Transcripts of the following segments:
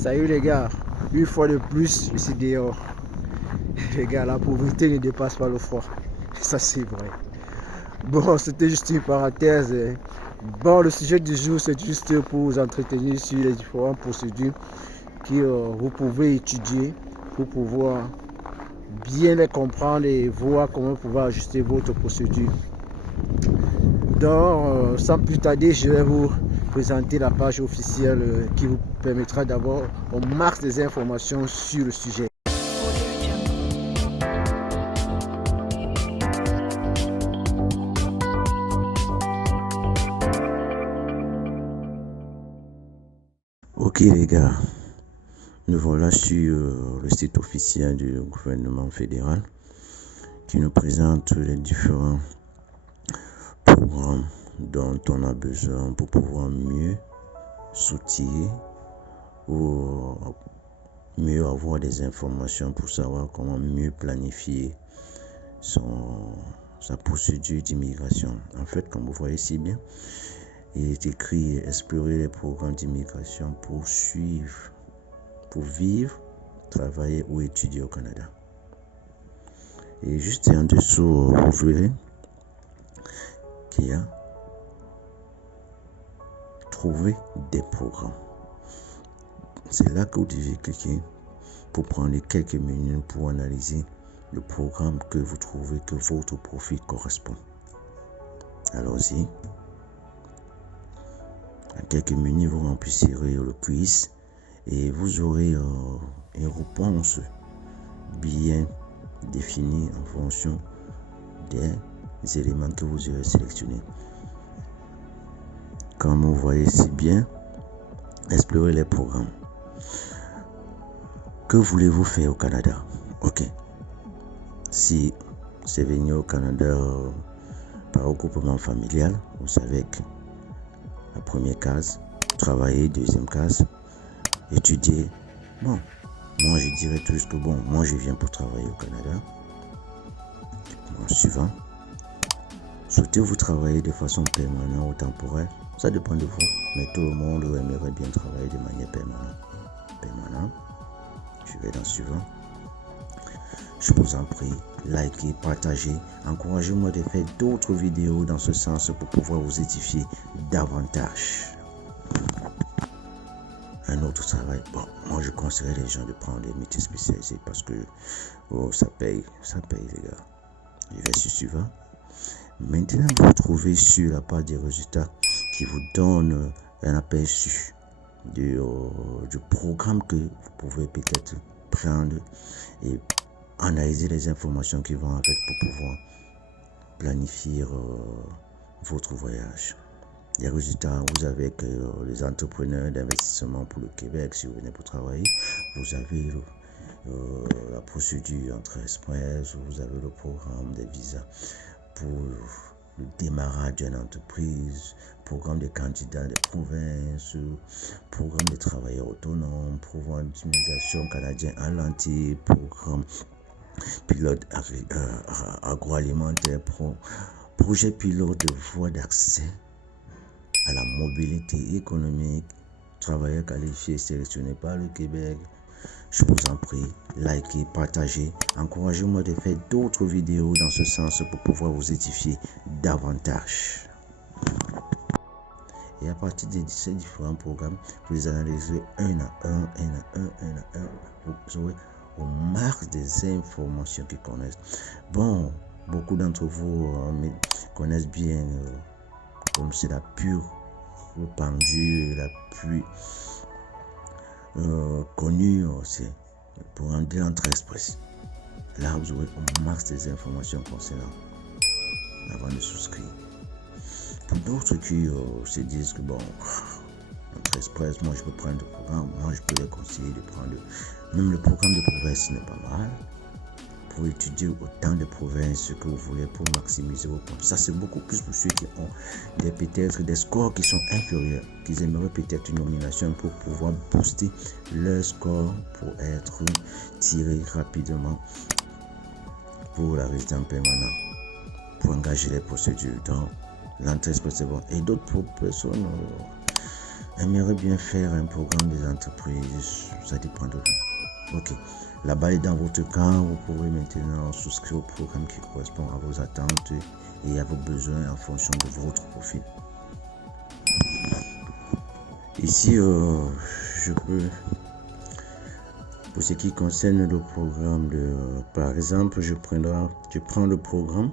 Salut les gars, une fois de plus, je suis dehors. Les gars, la pauvreté ne dépasse pas le froid. Ça c'est vrai. Bon, c'était juste une parenthèse. Bon, le sujet du jour, c'est juste pour vous entretenir sur les différentes procédures que vous pouvez étudier pour pouvoir bien les comprendre et voir comment pouvoir ajuster votre procédure. Donc, sans plus tarder, je vais vous présenter la page officielle qui vous permettra d'avoir au max des informations sur le sujet. Ok les gars, nous voilà sur le site officiel du gouvernement fédéral qui nous présente les différents programmes dont on a besoin pour pouvoir mieux s'outiller ou mieux avoir des informations pour savoir comment mieux planifier sa procédure d'immigration. En fait, comme vous voyez si bien, il est écrit explorer les programmes d'immigration pour vivre, travailler ou étudier au Canada. Et juste en dessous, vous verrez qu'il y a trouver des programmes. C'est là que vous devez cliquer pour prendre quelques minutes pour analyser le programme que vous trouvez que votre profil correspond. Allons-y. En quelques minutes, vous remplirez le quiz et vous aurez une réponse bien définie en fonction des éléments que vous aurez sélectionnés. Comme vous voyez si bien, explorer les programmes. Que voulez-vous faire au Canada? Ok. Si c'est venir au Canada par regroupement familial, vous savez que la première case, travailler, deuxième case, étudier. Bon, moi je dirais tout que bon, moi je viens pour travailler au Canada. Bon, suivant. Souhaitez-vous travailler de façon permanente ou temporaire? Ça dépend de vous, mais tout le monde aimerait bien travailler de manière permanente. Je vais dans le suivant. Je vous en prie, likez, partagez, encouragez-moi de faire d'autres vidéos dans ce sens pour pouvoir vous édifier davantage. Un autre travail, bon, moi je conseillerais les gens de prendre des métiers spécialisés parce que ça paye les gars. Je vais sur suivant. Maintenant, vous trouvez sur la page des résultats qui vous donne un aperçu du programme que vous pouvez peut-être prendre et analyser les informations qui vont avec pour pouvoir planifier votre voyage. Les résultats, vous avez que les entrepreneurs d'investissement pour le Québec, si vous venez pour travailler, vous avez la procédure Entrée Express, vous avez le programme des visas pour le démarrage d'une entreprise, programme des candidats des provinces, programme des travailleurs autonomes, programme d'immigration canadien à l'entier, programme pilote agroalimentaire, projet pilote de voie d'accès à la mobilité économique, travailleurs qualifiés sélectionnés par le Québec. Je vous en prie, likez, partagez, encouragez-moi de faire d'autres vidéos dans ce sens pour pouvoir vous édifier davantage. Et à partir de ces différents programmes, vous les analysez un à un. Vous aurez au max des informations qu'ils connaissent. Bon, beaucoup d'entre vous connaissent bien comme c'est la pure répandue et la plus connue, c'est pour un Entrée Express. Là, vous aurez au max des informations concernant avant de souscrire. Pour d'autres qui se disent que bon, Entrée Express, moi je peux prendre le programme, moi je peux les conseiller de prendre même le programme de province n'est pas mal pour étudier autant de provinces que vous voulez pour maximiser vos points. Ça c'est beaucoup plus pour ceux qui ont peut-être des scores qui sont inférieurs, qui aimeraient peut-être une nomination pour pouvoir booster leur score pour être tiré rapidement pour la résidence permanente, pour engager les procédures. Donc l'entrée express c'est bon. Et d'autres personnes aimerait bien faire un programme des entreprises, ça dépend de vous. Ok, la balle est dans votre camp, vous pourrez maintenant souscrire au programme qui correspond à vos attentes et à vos besoins en fonction de votre profil. Ici, je peux, pour ce qui concerne le programme, par exemple, je prends le programme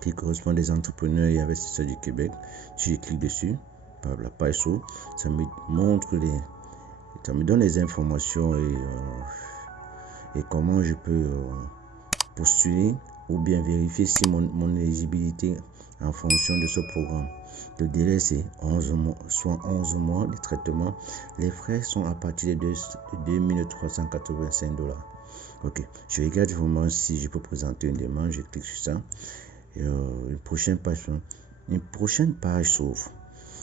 qui correspond des entrepreneurs et investisseurs du Québec. Si je clique dessus, par la page s'ouvre, ça me donne les informations et comment je peux postuler ou bien vérifier si mon éligibilité en fonction de ce programme. Le délai c'est 11 mois, soit 11 mois de traitement. Les frais sont à partir de 2385 $. Ok, je regarde vraiment si je peux présenter une demande, je clique sur ça. Et, une prochaine page s'ouvre.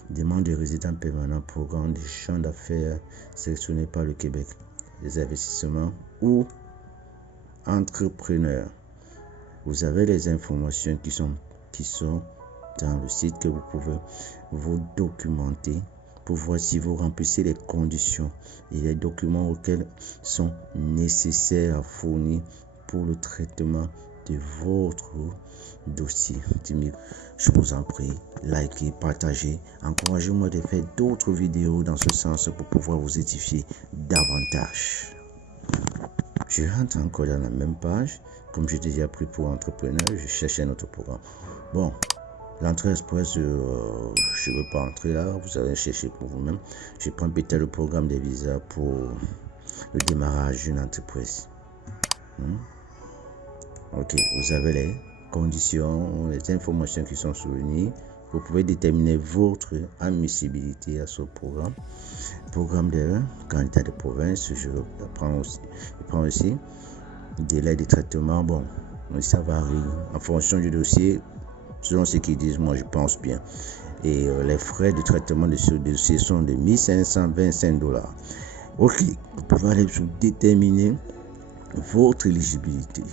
Demande de résident permanent, programme de champ d'affaires sélectionné par le Québec, les investissements ou entrepreneurs. Vous avez les informations qui sont dans le site que vous pouvez vous documenter pour voir si vous remplissez les conditions et les documents auxquels sont nécessaires à fournir pour le traitement de votre dossier. Je vous en prie, likez, partagez, encouragez-moi de faire d'autres vidéos dans ce sens pour pouvoir vous édifier davantage. Je rentre encore dans la même page. Comme j'ai déjà pris pour entrepreneur, je cherche un autre programme. Bon, l'entrée express, je ne veux pas entrer là, vous allez chercher pour vous-même. Je prends peut-être le programme des visas pour le démarrage d'une entreprise. Ok, vous avez les conditions, les informations qui sont soulignées. Vous pouvez déterminer votre admissibilité à ce programme. Programme de candidat de province, je prends aussi. Délai de traitement, bon, ça varie en fonction du dossier, selon ce qu'ils disent, moi je pense bien. Et les frais de traitement de ce dossier sont de 1525 $. Ok, vous pouvez aller déterminer votre éligibilité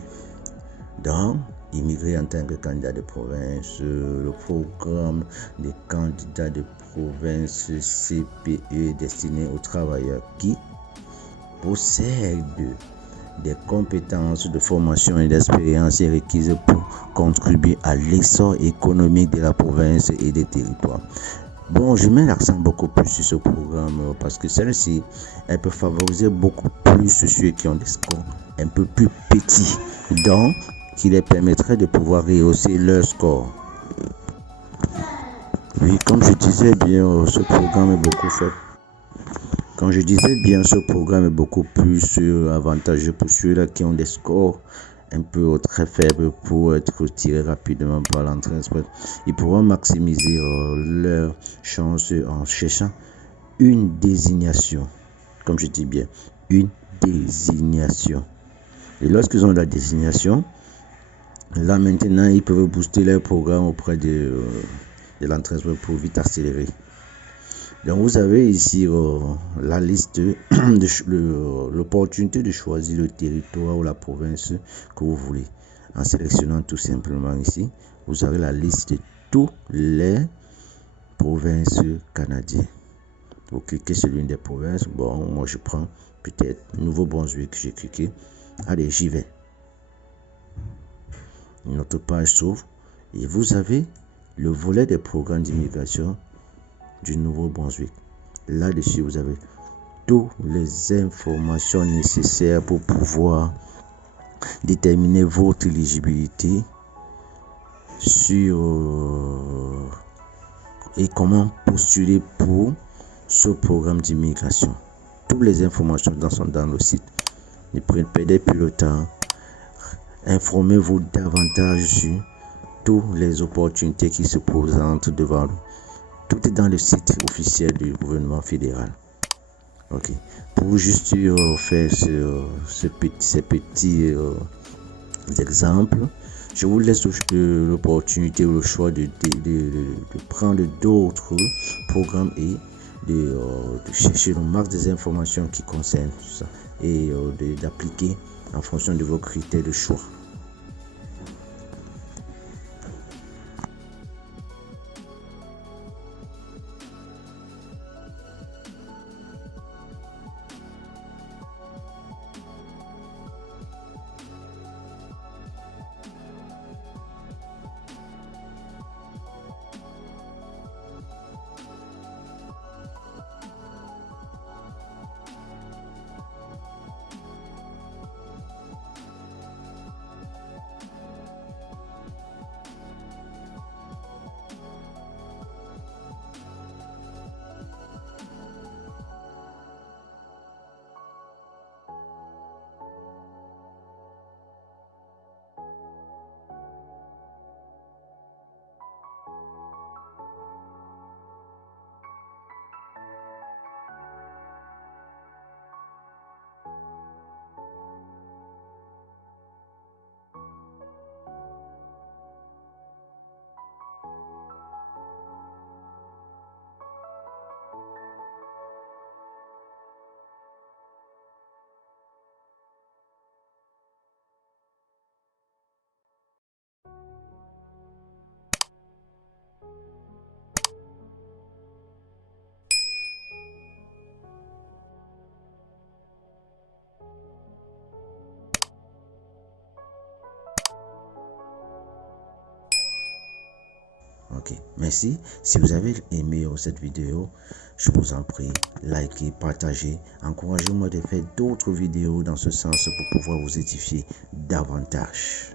dans immigrer en tant que candidat de province, le programme des candidats de province CPE destiné aux travailleurs qui possèdent des compétences de formation et d'expérience requises pour contribuer à l'essor économique de la province et des territoires. Bon, je mets l'accent beaucoup plus sur ce programme parce que celle-ci, elle peut favoriser beaucoup plus ceux qui ont des scores un peu plus petits, donc qui les permettrait de pouvoir rehausser leur score. Oui, comme je disais bien, ce programme est beaucoup fait. Quand je disais bien, ce programme est beaucoup plus avantageux pour ceux-là qui ont des scores un peu très faibles pour être tirés rapidement par l'entrée express. Ils pourront maximiser leurs chances en cherchant une désignation. Comme je dis bien, une désignation. Et lorsqu'ils ont la désignation, là maintenant, ils peuvent booster leur programme auprès de l'entrée express pour vite accélérer. Donc vous avez ici la liste, l'opportunité de choisir le territoire ou la province que vous voulez. En sélectionnant tout simplement ici, vous avez la liste de toutes les provinces canadiennes. Vous cliquez sur l'une des provinces. Bon, moi je prends peut-être Nouveau-Brunswick. J'ai cliqué. Allez, j'y vais. Notre page s'ouvre et vous avez le volet des programmes d'immigration du Nouveau-Brunswick. Là-dessus, vous avez toutes les informations nécessaires pour pouvoir déterminer votre éligibilité sur et comment postuler pour ce programme d'immigration. Toutes les informations sont dans le site. Ne perdez plus le temps. Informez-vous davantage sur toutes les opportunités qui se présentent devant vous. Tout est dans le site officiel du gouvernement fédéral. Ok. Pour juste faire ces petits exemples, je vous laisse l'opportunité ou le choix de prendre d'autres programmes et de chercher le max des informations qui concernent ça et d'appliquer en fonction de vos critères de choix. Ok, merci. Si vous avez aimé cette vidéo, je vous en prie, likez, partagez. Encouragez-moi de faire d'autres vidéos dans ce sens pour pouvoir vous édifier davantage.